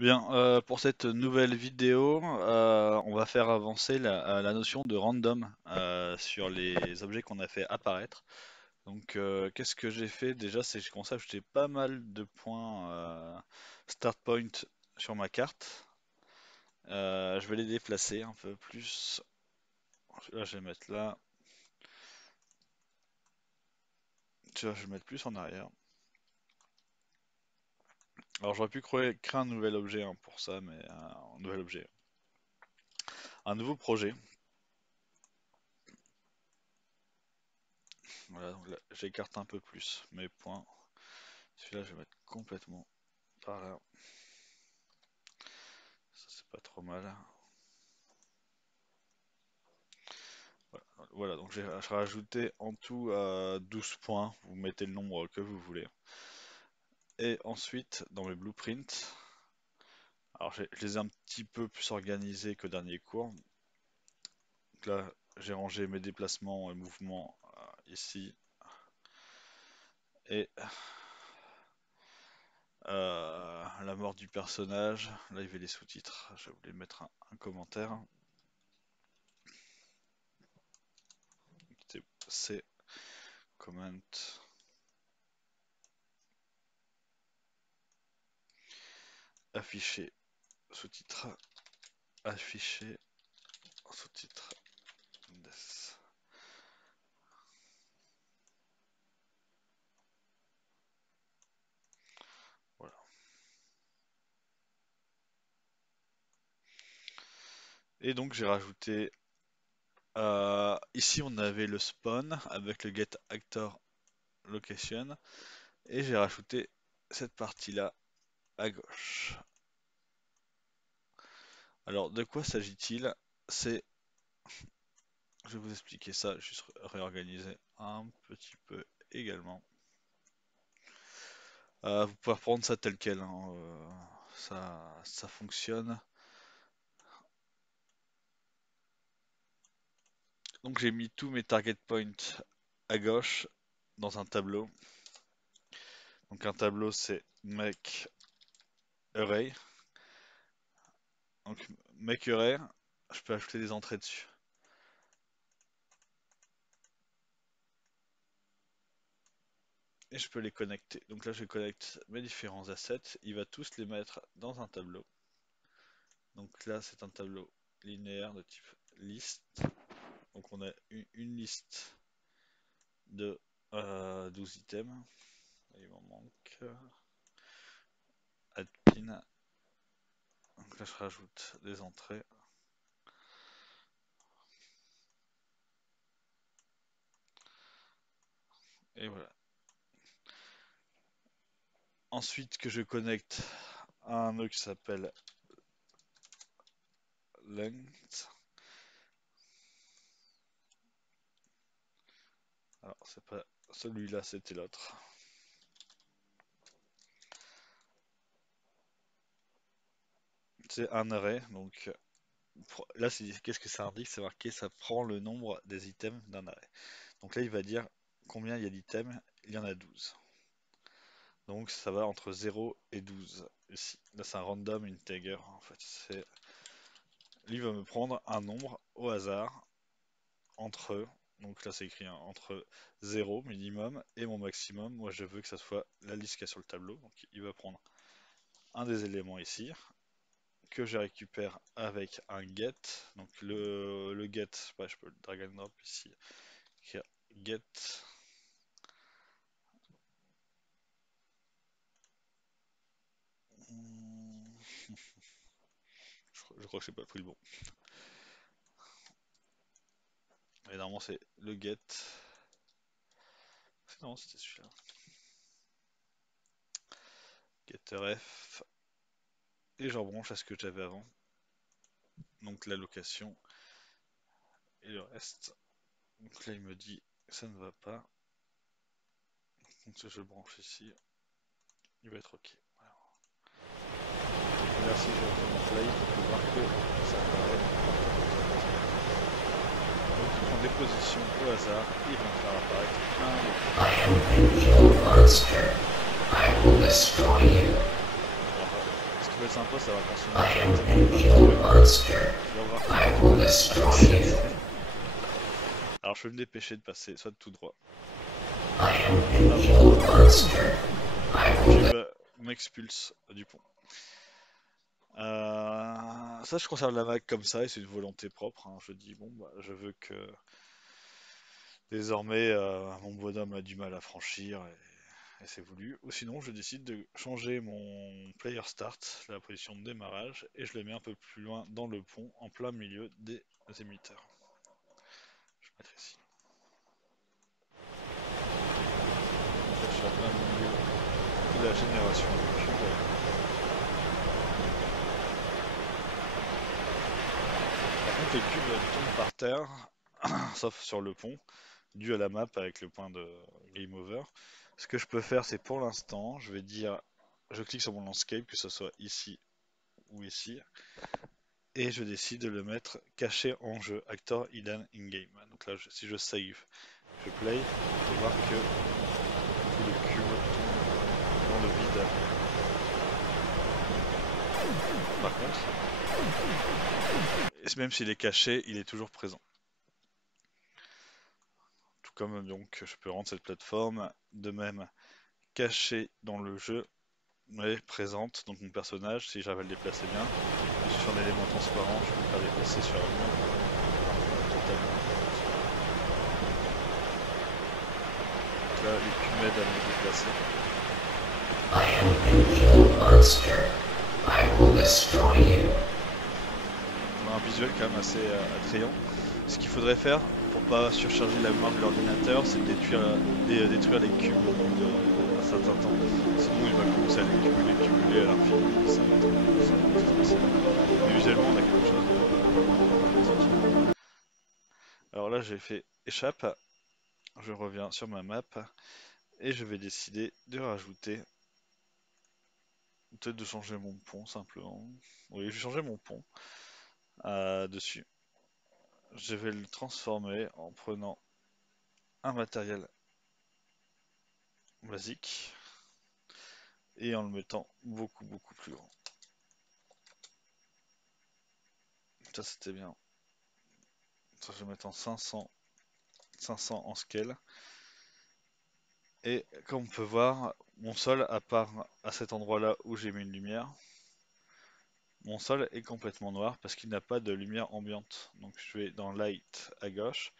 Bien, pour cette nouvelle vidéo, on va faire avancer la notion de random sur les objets qu'on a fait apparaître. Donc, qu'est-ce que j'ai fait déjà? C'est que j'ai commencé à ajouter pas mal de points start point sur ma carte. Je vais les déplacer un peu plus. Là, je vais mettre là. Tu vois, je vais mettre plus en arrière. Alors, j'aurais pu créer un nouvel objet hein, pour ça, mais un nouvel objet, un nouveau projet. Voilà, donc là, j'écarte un peu plus mes points. Celui-là, je vais mettre complètement par là. Ça, c'est pas trop mal. Voilà, voilà, donc j'ai rajouté en tout 12 points. Vous mettez le nombre que vous voulez. Et ensuite, dans mes blueprints, alors je les ai un petit peu plus organisés qu'au dernier cours. Donc là, j'ai rangé mes déplacements et mouvements ici. Et la mort du personnage. Là, il y avait les sous-titres. Je voulais mettre un commentaire. C'est comment afficher sous-titres. Afficher sous-titres. Des. Voilà. Et donc j'ai rajouté ici on avait le spawn avec le get actor location et j'ai rajouté cette partie là à gauche. Alors de quoi s'agit-il? C'est, je vais vous expliquer ça, juste réorganiser un petit peu également. Vous pouvez reprendre ça tel quel, hein, ça fonctionne. Donc j'ai mis tous mes target points à gauche dans un tableau. Donc un tableau c'est make array. Donc make array, je peux ajouter des entrées dessus. Et je peux les connecter. Donc là je connecte mes différents assets. Il va tous les mettre dans un tableau. Donc là c'est un tableau linéaire de type liste. Donc on a une liste de 12 items. Il m'en manque. Add pin. Donc là je rajoute des entrées. Et voilà. Ensuite que je connecte à un nœud qui s'appelle length. Alors c'est pas celui-là, c'était l'autre. C'est un array, donc là qu'est-ce que ça indique? C'est marqué ça prend le nombre des items d'un array. Donc là il va dire combien il y a d'items, il y en a 12. Donc ça va entre 0 et 12 ici. Là c'est un random integer en fait. Lui va me prendre un nombre au hasard entre, donc là c'est écrit entre 0 minimum et mon maximum. Moi je veux que ça soit la liste qu'il y a sur le tableau. Donc il va prendre un des éléments ici que je récupère avec un get. Donc le get, bah, je peux le drag and drop ici. Get. Je crois que j'ai pas pris le bon. Et normalement c'est le get. Non, c'était celui-là. Getterf. Et je rebranche à ce que j'avais avant. Donc la location et le reste. Donc là il me dit ça ne va pas. Donc si je branche ici, il va être ok. Voilà. Et là si je retourne en play, on peut voir que ça apparaît. Donc il prend des positions au hasard, et il va me faire apparaître un I am an evil monster. I will destroy you. Alors, peut être sympa, ça va consommer directement plein de feux. Tu vas voir qu'il a du mal à se casser. Alors je vais me dépêcher de passer, soit de tout droit. Avant que le cube m'expulse du pont. Ça, je conserve la vague comme ça et c'est une volonté propre, hein. Je dis, bon, bah, je veux que désormais mon bonhomme a du mal à franchir et c'est voulu. Ou sinon, je décide de changer mon player start, la position de démarrage, et je le mets un peu plus loin dans le pont, en plein milieu des émetteurs. Je vais mettre ici. Donc là, je suis en plein milieu de la génération de cubes. Par contre, les cubes tombent par terre, sauf sur le pont, dû à la map avec le point de game over. Ce que je peux faire, c'est pour l'instant, je vais dire, je clique sur mon landscape, que ce soit ici ou ici, et je décide de le mettre caché en jeu, actor hidden in game. Donc là, si je save, je play, je vais voir que tous les cubes tombent dans le vide. Par contre, même s'il est caché, il est toujours présent. Tout comme donc je peux rendre cette plateforme de même cachée dans le jeu, mais présente, donc mon personnage, si j'arrive à le déplacer bien, je suis sur un élément transparent, je peux le faire déplacer sur un mur totalement. Donc là, les cubes m'aident à me déplacer. I am an evil monster. I will destroy you. On a un visuel quand même assez attrayant. Ce qu'il faudrait faire pour pas surcharger la mémoire de l'ordinateur, c'est de détruire les cubes au bout d'un certain temps. Sinon, il va commencer à les cumuler à l'infini. Ça va être spécial. Mais visuellement, on a quelque chose de pratique. Alors là, j'ai fait échappe. Je reviens sur ma map et je vais décider de rajouter, peut-être de changer mon pont simplement. Oui, je vais changer mon pont dessus. Je vais le transformer en prenant un matériel basique et en le mettant beaucoup plus grand. Ça c'était bien. Ça je vais mettre en 500 en scale. Et comme on peut voir, mon sol, à part à cet endroit-là où j'ai mis une lumière, mon sol est complètement noir parce qu'il n'a pas de lumière ambiante. Donc je vais dans Light à gauche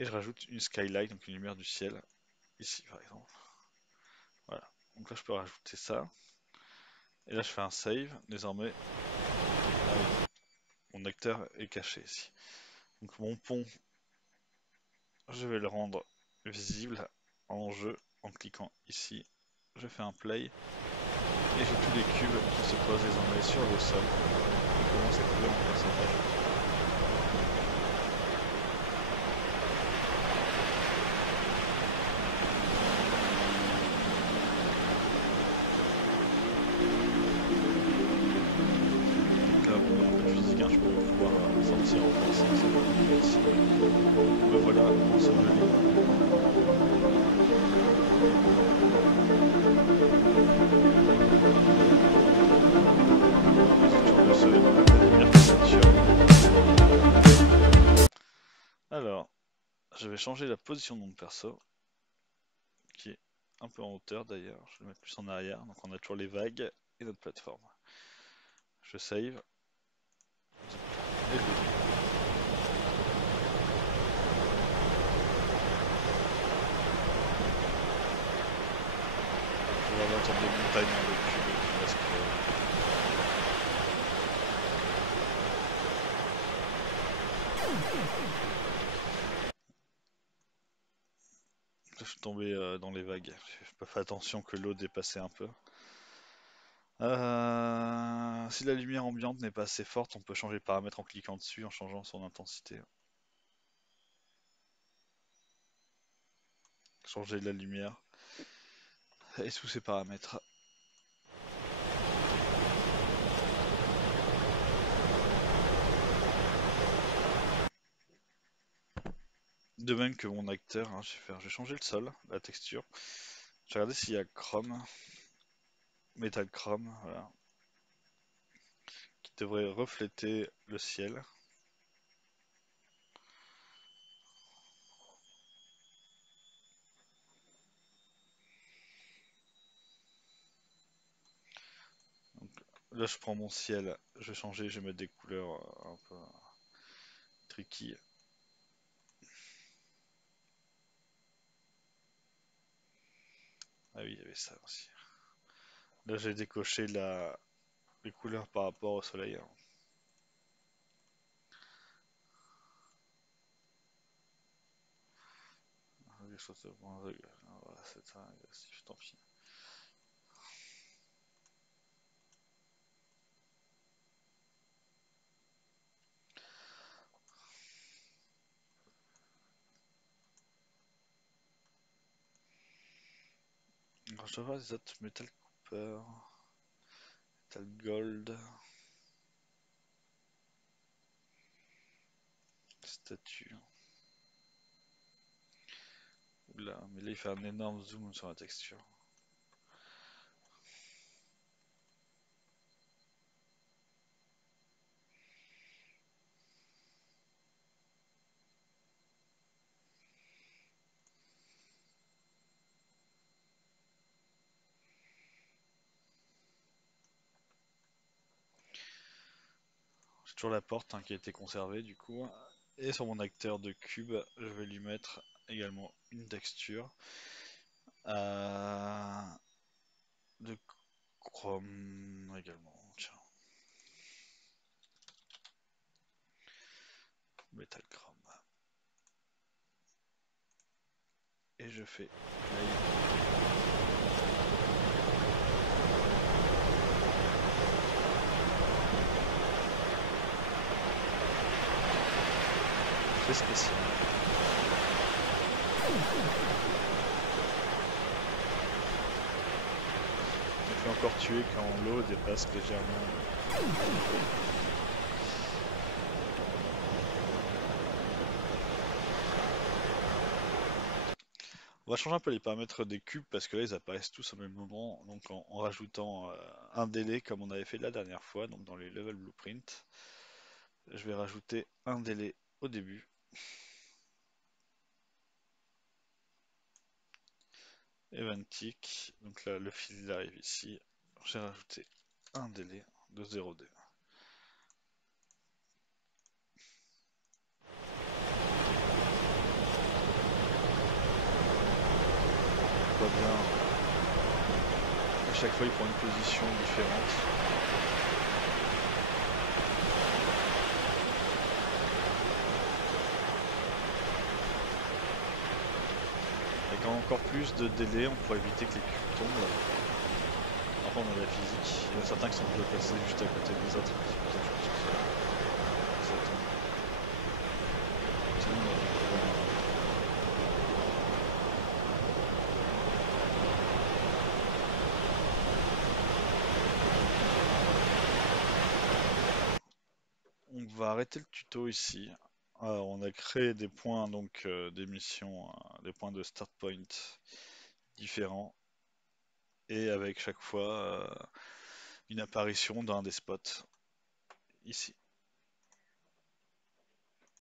et je rajoute une skylight, donc une lumière du ciel, ici par exemple. Voilà. Donc là je peux rajouter ça. Et là je fais un save. Désormais, mon acteur est caché ici. Donc mon pont, je vais le rendre visible en jeu en cliquant ici. Je fais un play et j'ai tous les cubes qui se posent désormais sur le sol et commencent à couvrir mon personnage. Donc là, bon, un peu de physique, hein, je peux pouvoir sortir en force ici. Me voilà enseveli. Alors, je vais changer la position de mon perso, qui est un peu en hauteur d'ailleurs. Je vais le mettre plus en arrière. Donc on a toujours les vagues et notre plateforme. Je save. Et je on va avoir une sorte de montagne dans le cube qui va se créer. Je suis tombé dans les vagues. J'ai pas fait attention que l'eau dépassait un peu. Si la lumière ambiante n'est pas assez forte, on peut changer le paramètre en cliquant dessus, en changeant son intensité. Changer la lumière et sous ces paramètres. De même que mon acteur, hein, je vais changer le sol, la texture. Je vais regarder s'il y a chrome, metal chrome, voilà. devrait refléter le ciel. Donc, là, je prends mon ciel, je vais changer, je vais mettre des couleurs un peu tricky. Ah oui, il y avait ça aussi. Là, j'ai décoché les couleurs par rapport au soleil, hein. Quelque chose de moins voilà, c'est ça, agressif, tant pis. Alors, je vois les autres Metal Cooper, Metal Gold, statue. Oula, mais là il fait un énorme zoom sur la texture. J'ai toujours la porte hein, qui a été conservée du coup. Et sur mon acteur de cube, je vais lui mettre également une texture de chrome également. Tiens, métal chrome. Et je fais play. Très spécial. Je me fais encore tuer quand l'eau dépasse légèrement. On va changer un peu les paramètres des cubes parce que là ils apparaissent tous au même moment, donc en rajoutant un délai comme on avait fait la dernière fois, donc dans les level blueprint, je vais rajouter un délai au début event tick, donc là le fil il arrive ici, j'ai rajouté un délai de 0D. On voit bien, à chaque fois il prend une position différente. Avec encore plus de délai, on pourrait éviter que les cubes tombent. Après on a la physique, il y en a certains qui sont placés juste à côté des autres, c'est pour ça que je pense que ça tombe. Sinon, on va arrêter le tuto ici. On a créé des points donc d'émission, des points de start point différents et avec chaque fois une apparition d'un des spots ici.